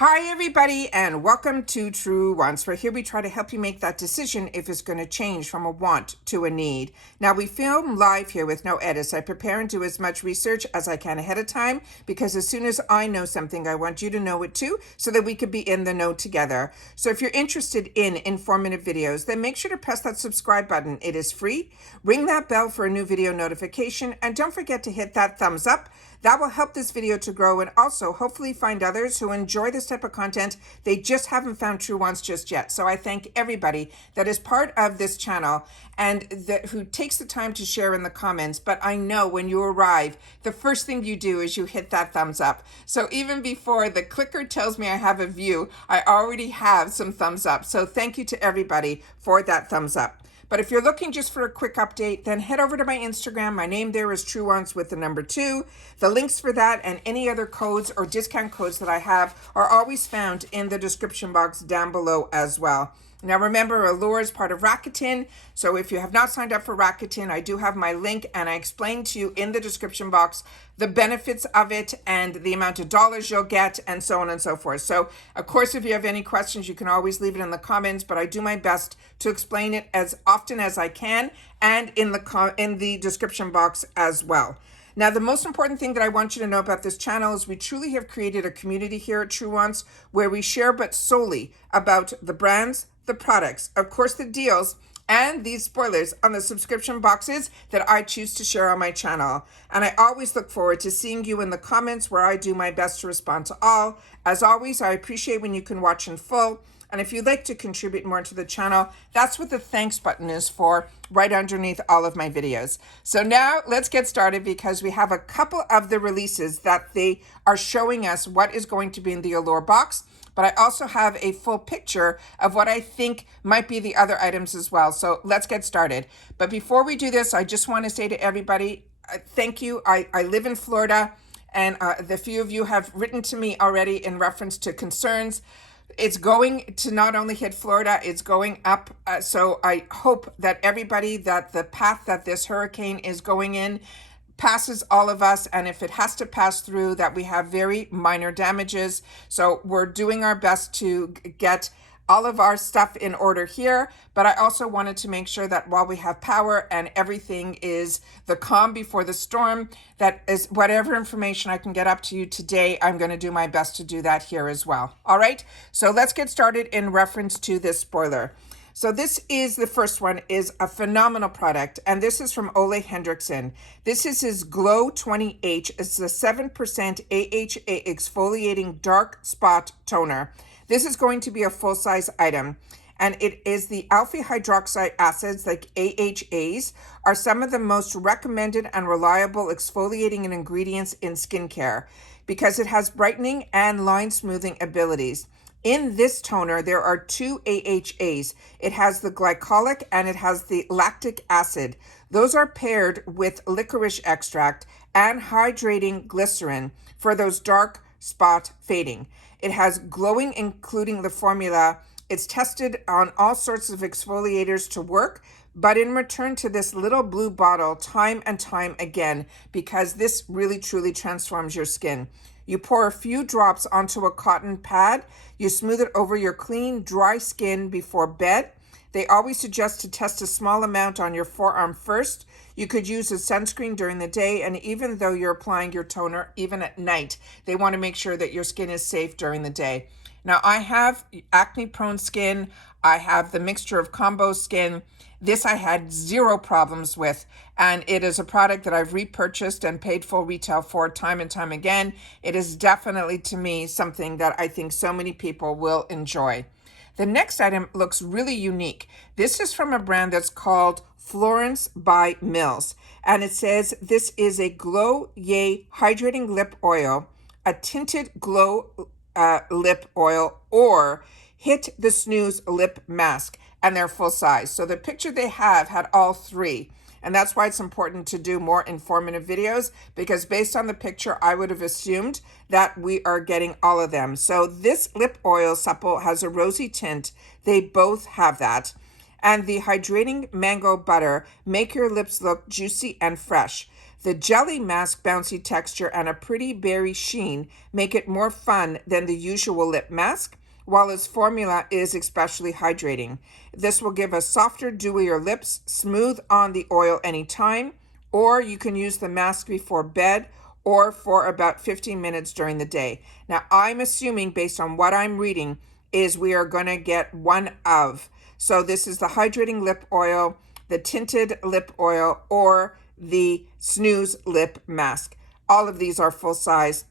Hi everybody and welcome to Truewants, where here we try to help you make that decision if it's going to change from a want to a need. Now we film live here with no edits. I prepare and do as much research as I can ahead of time because as soon as I know something, I want you to know it too so that we could be in the know together. So if you're interested in informative videos, then make sure to press that subscribe button. It is free. Ring that bell for a new video notification and don't forget to hit that thumbs up. That will help this video to grow and also hopefully find others who enjoy this type of content. They just haven't found Truewants just yet. So I thank everybody that is part of this channel and who takes the time to share in the comments. But I know when you arrive, the first thing you do is you hit that thumbs up. So even before the clicker tells me I have a view, I already have some thumbs up. So thank you to everybody for that thumbs up. But if you're looking just for a quick update, then head over to my Instagram. My name there is Truewants with the number 2. The links for that and any other codes or discount codes that I have are always found in the description box down below as well. Now remember, Allure is part of Rakuten, so if you have not signed up for Rakuten, I do have my link and I explain to you in the description box the benefits of it and the amount of dollars you'll get and so on and so forth. So of course, if you have any questions, you can always leave it in the comments, but I do my best to explain it as often as I can and in the description box as well. Now, the most important thing that I want you to know about this channel is we truly have created a community here at Truewants where we share but solely about the brands, the products, of course, the deals, and these spoilers on the subscription boxes that I choose to share on my channel. And I always look forward to seeing you in the comments where I do my best to respond to all. As always, I appreciate when you can watch in full. And if you'd like to contribute more to the channel, that's what the thanks button is for, right underneath all of my videos. So now let's get started because we have a couple of the releases that they are showing us what is going to be in the Allure box. But I also have a full picture of what I think might be the other items as well. So let's get started. But before we do this, I just want to say to everybody, thank you. I live in Florida and the few of you have written to me already in reference to concerns. It's going to not only hit Florida, it's going up. So I hope that everybody, that the path that this hurricane is going in passes all of us. And if it has to pass through, that we have very minor damages. So we're doing our best to get all of our stuff in order here. But I also wanted to make sure that while we have power and everything is the calm before the storm, that is whatever information I can get up to you today, I'm going to do my best to do that here as well. All right, so let's get started in reference to this spoiler. So this is the first one, is a phenomenal product, and this is from Ole Henriksen. This is his Glow 20H. It's a 7% AHA exfoliating dark spot toner. This is going to be a full-size item, and it is the alpha hydroxide acids, like AHAs, are some of the most recommended and reliable exfoliating ingredients in skincare because it has brightening and line smoothing abilities. In this toner, there are 2 AHAs. It has the glycolic and it has the lactic acid. Those are paired with licorice extract and hydrating glycerin for those dark spot fading. It has glowing, including the formula. It's tested on all sorts of exfoliators to work, but in return to this little blue bottle time and time again, because this really truly transforms your skin. You pour a few drops onto a cotton pad. You smooth it over your clean, dry skin before bed. They always suggest to test a small amount on your forearm first. You could use a sunscreen during the day, and even though you're applying your toner, even at night, they want to make sure that your skin is safe during the day. Now, I have acne-prone skin. I have the mixture of combo skin. This I had zero problems with, and it is a product that I've repurchased and paid full retail for time and time again. It is definitely, to me, something that I think so many people will enjoy. The next item looks really unique. This is from a brand that's called Florence By Mills, and it says this is a Glow Yay Hydrating Lip Oil, a tinted glow lip oil, or Hit the Snooze Lip Mask, and they're full size. So the picture they have had all 3. And that's why it's important to do more informative videos, because based on the picture, I would have assumed that we are getting all of them. So this lip oil supple has a rosy tint. They both have that. And the hydrating mango butter make your lips look juicy and fresh. The jelly mask bouncy texture and a pretty berry sheen make it more fun than the usual lip mask, while its formula is especially hydrating. This will give us softer, dewier lips, smooth on the oil anytime, or you can use the mask before bed or for about 15 minutes during the day. Now, I'm assuming based on what I'm reading is we are going to get one of. So this is the hydrating lip oil, the tinted lip oil, or the snooze lip mask. All of these are full size,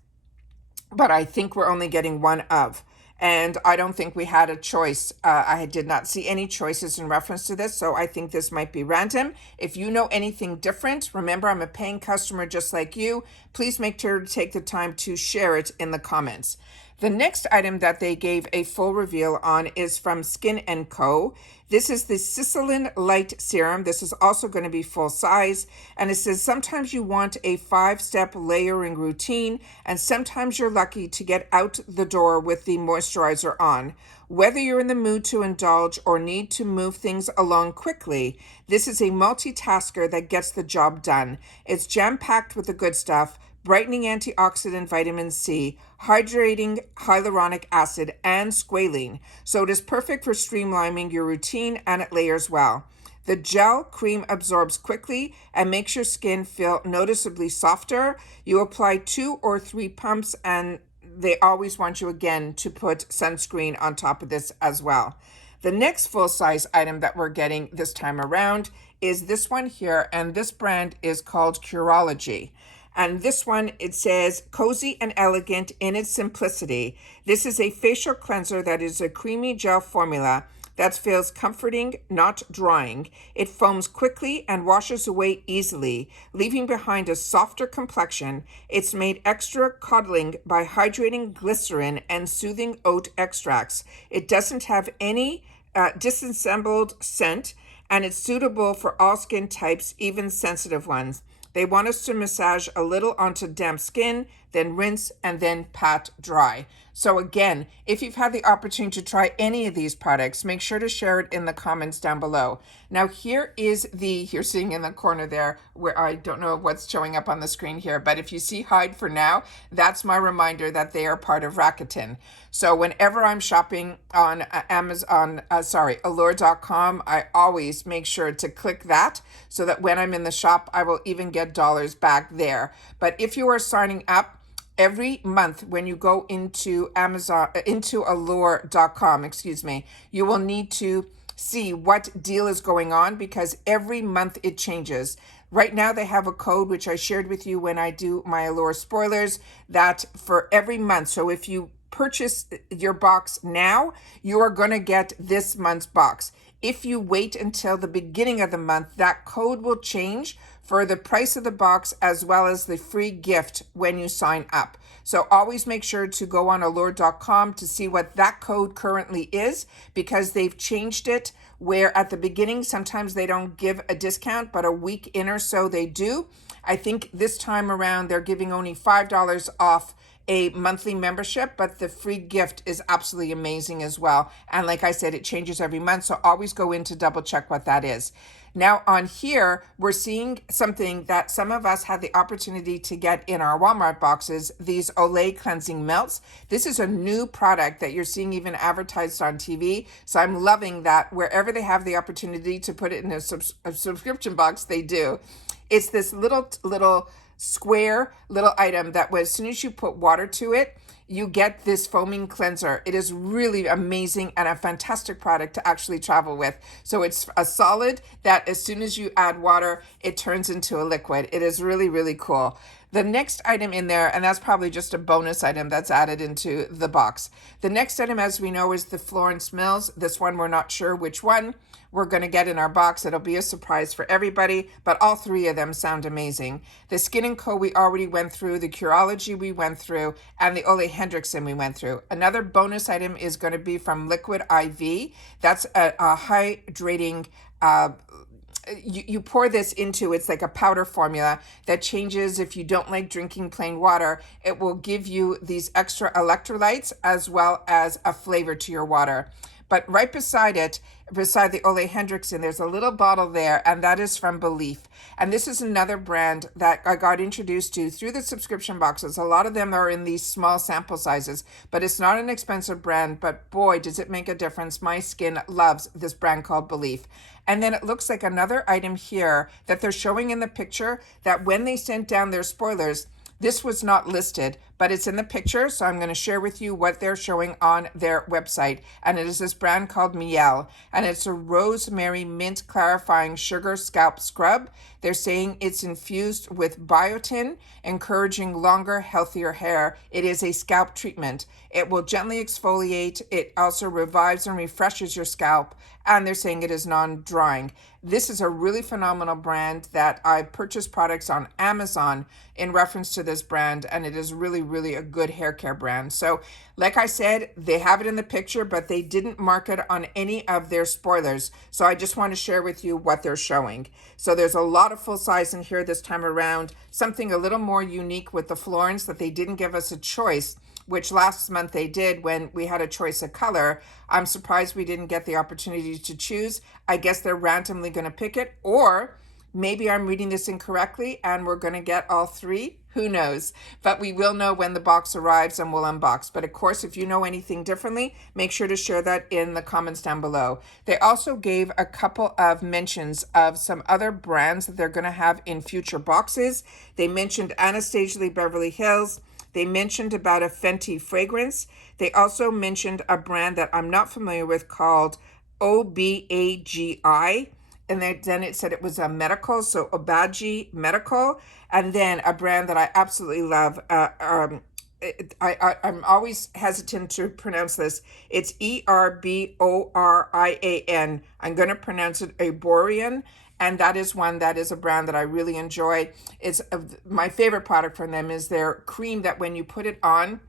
but I think we're only getting one of. And I don't think we had a choice. I did not see any choices in reference to this, so I think this might be random. If you know anything different, remember I'm a paying customer just like you. Please make sure to take the time to share it in the comments. The next item that they gave a full reveal on is from Skin & Co. This is the Sicillin Light Serum. This is also going to be full size. And it says, sometimes you want a 5-step layering routine, and sometimes you're lucky to get out the door with the moisturizer on. Whether you're in the mood to indulge or need to move things along quickly, this is a multitasker that gets the job done. It's jam-packed with the good stuff: brightening antioxidant vitamin C, hydrating hyaluronic acid, and squalene. So it is perfect for streamlining your routine, and it layers well. The gel cream absorbs quickly and makes your skin feel noticeably softer. You apply 2 or 3 pumps, and they always want you again to put sunscreen on top of this as well. The next full-size item that we're getting this time around is this one here, and this brand is called Curology. And this one, it says, cozy and elegant in its simplicity. This is a facial cleanser that is a creamy gel formula that feels comforting, not drying. It foams quickly and washes away easily, leaving behind a softer complexion. It's made extra cuddling by hydrating glycerin and soothing oat extracts. It doesn't have any disassembled scent, and it's suitable for all skin types, even sensitive ones. They want us to massage a little onto damp skin, then rinse, and then pat dry. So again, if you've had the opportunity to try any of these products, make sure to share it in the comments down below. Now here is you're seeing in the corner there, where I don't know what's showing up on the screen here, but if you see hide for now, that's my reminder that they are part of Rakuten. So whenever I'm shopping on Allure.com, I always make sure to click that so that when I'm in the shop, I will even get dollars back there. But if you are signing up, every month when you go into Allure.com, you will need to see what deal is going on, because every month it changes. Right now they have a code which I shared with you when I do my Allure spoilers, that for every month. So if you purchase your box now, you are going to get this month's box. If you wait until the beginning of the month, that code will change for the price of the box as well as the free gift when you sign up. So always make sure to go on Allure.com to see what that code currently is, because they've changed it where at the beginning sometimes they don't give a discount, but a week in or so they do. I think this time around they're giving only $5 off a monthly membership, but the free gift is absolutely amazing as well. And like I said, it changes every month, so always go in to double check what that is. Now on here, we're seeing something that some of us had the opportunity to get in our Walmart boxes, these Ole cleansing melts. This is a new product that you're seeing even advertised on TV. So I'm loving that wherever they have the opportunity to put it in a subscription box, they do. It's this little square little item that as soon as you put water to it, you get this foaming cleanser. It is really amazing and a fantastic product to actually travel with. So it's a solid that as soon as you add water, it turns into a liquid. It is really, really cool. The next item in there, and that's probably just a bonus item that's added into the box. The next item, as we know, is the Florence Mills. This one, we're not sure which one we're going to get in our box. It'll be a surprise for everybody, but all three of them sound amazing. The Skin & Co. we already went through, the Curology we went through, and the Ole Henriksen we went through. Another bonus item is going to be from Liquid IV. That's a hydrating you pour this into, it's like a powder formula that changes if you don't like drinking plain water. It will give you these extra electrolytes as well as a flavor to your water. But right beside it, beside the Ole Henriksen, there's a little bottle there, and that is from Belief. And this is another brand that I got introduced to through the subscription boxes. A lot of them are in these small sample sizes, but it's not an expensive brand, but boy, does it make a difference. My skin loves this brand called Belief. And then it looks like another item here that they're showing in the picture that when they sent down their spoilers, this was not listed, but it's in the picture, so I'm going to share with you what they're showing on their website. And it is this brand called Miel, and it's a rosemary mint clarifying sugar scalp scrub. They're saying it's infused with biotin, encouraging longer, healthier hair. It is a scalp treatment. It will gently exfoliate. It also revives and refreshes your scalp, and they're saying it is non-drying. This is a really phenomenal brand that I purchased products on Amazon in reference to this brand, and it is really, really a good hair care brand. So like I said, they have it in the picture, but they didn't mark it on any of their spoilers. So I just want to share with you what they're showing. So there's a lot of full size in here this time around, something a little more unique with the Florence that they didn't give us a choice, which last month they did when we had a choice of color. I'm surprised we didn't get the opportunity to choose. I guess they're randomly going to pick it, or maybe I'm reading this incorrectly and we're going to get all three. Who knows? But we will know when the box arrives and we'll unbox. But of course, if you know anything differently, make sure to share that in the comments down below. They also gave a couple of mentions of some other brands that they're going to have in future boxes. They mentioned Anastasia Beverly Hills. They mentioned about a Fenty fragrance. They also mentioned a brand that I'm not familiar with called OBAGI. And then it said it was a medical, so Obagi Medical. And then a brand that I absolutely love. I'm always hesitant to pronounce this. It's ERBORIAN. I'm going to pronounce it Arborian. And that is one that is a brand that I really enjoy. It's my favorite product from them is their cream that when you put it on,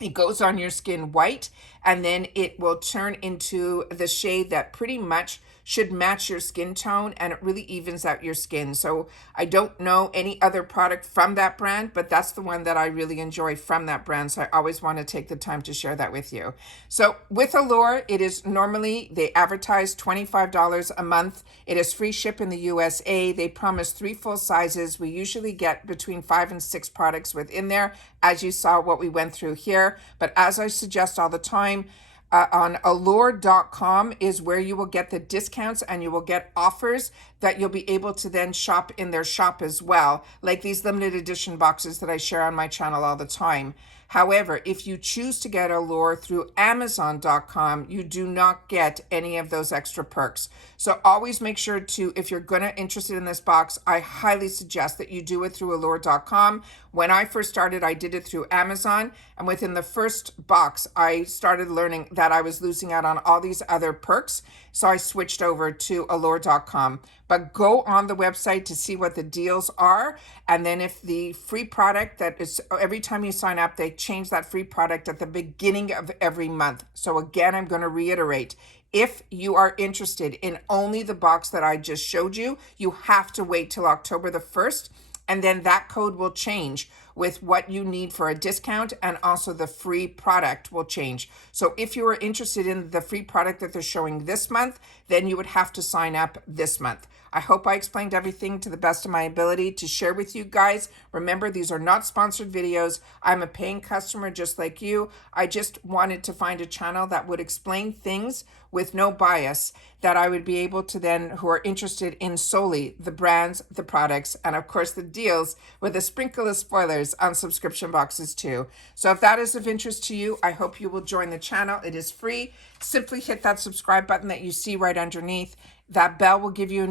it goes on your skin white, and then it will turn into the shade that pretty much should match your skin tone, and it really evens out your skin. So I don't know any other product from that brand, but that's the one that I really enjoy from that brand. So I always want to take the time to share that with you. So with Allure, it is normally, they advertise $25 a month. It is free ship in the USA. They promise 3 full sizes. We usually get between 5 and 6 products within there, as you saw what we went through here. But as I suggest all the time, on allure.com is where you will get the discounts and you will get offers that you'll be able to then shop in their shop as well, like these limited edition boxes that I share on my channel all the time. However, if you choose to get Allure through Amazon.com, you do not get any of those extra perks. So always make sure to, if you're interested in this box, I highly suggest that you do it through Allure.com. When I first started, I did it through Amazon. And within the first box, I started learning that I was losing out on all these other perks. So I switched over to Allure.com. But go on the website to see what the deals are. And then if the free product that is, every time you sign up, they change that free product at the beginning of every month. So again, I'm going to reiterate, if you are interested in only the box that I just showed you, you have to wait till October the 1st. And then that code will change with what you need for a discount, and also the free product will change. So if you are interested in the free product that they're showing this month, then you would have to sign up this month. I hope I explained everything to the best of my ability to share with you guys. Remember, these are not sponsored videos. I'm a paying customer just like you. I just wanted to find a channel that would explain things with no bias, that I would be able to then, who are interested in solely the brands, the products, and of course the deals with a sprinkle of spoilers on subscription boxes too. So if that is of interest to you, I hope you will join the channel. It is free. Simply hit that subscribe button that you see right underneath. That bell will give you a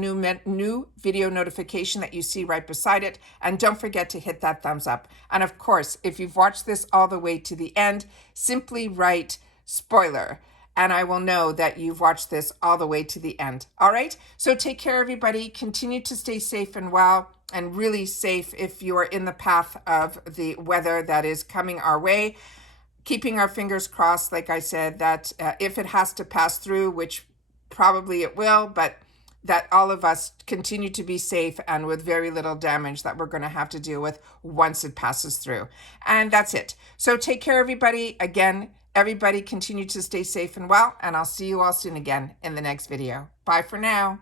new video notification that you see right beside it. And don't forget to hit that thumbs up. And of course, if you've watched this all the way to the end, simply write spoiler, and I will know that you've watched this all the way to the end. All right, so take care, everybody. Continue to stay safe and well, and really safe if you are in the path of the weather that is coming our way. Keeping our fingers crossed, like I said, that if it has to pass through, which probably it will, but that all of us continue to be safe and with very little damage that we're going to have to deal with once it passes through. And that's it. So take care, everybody. Again, Everybody continue to stay safe and well, and I'll see you all soon again in the next video. Bye for now.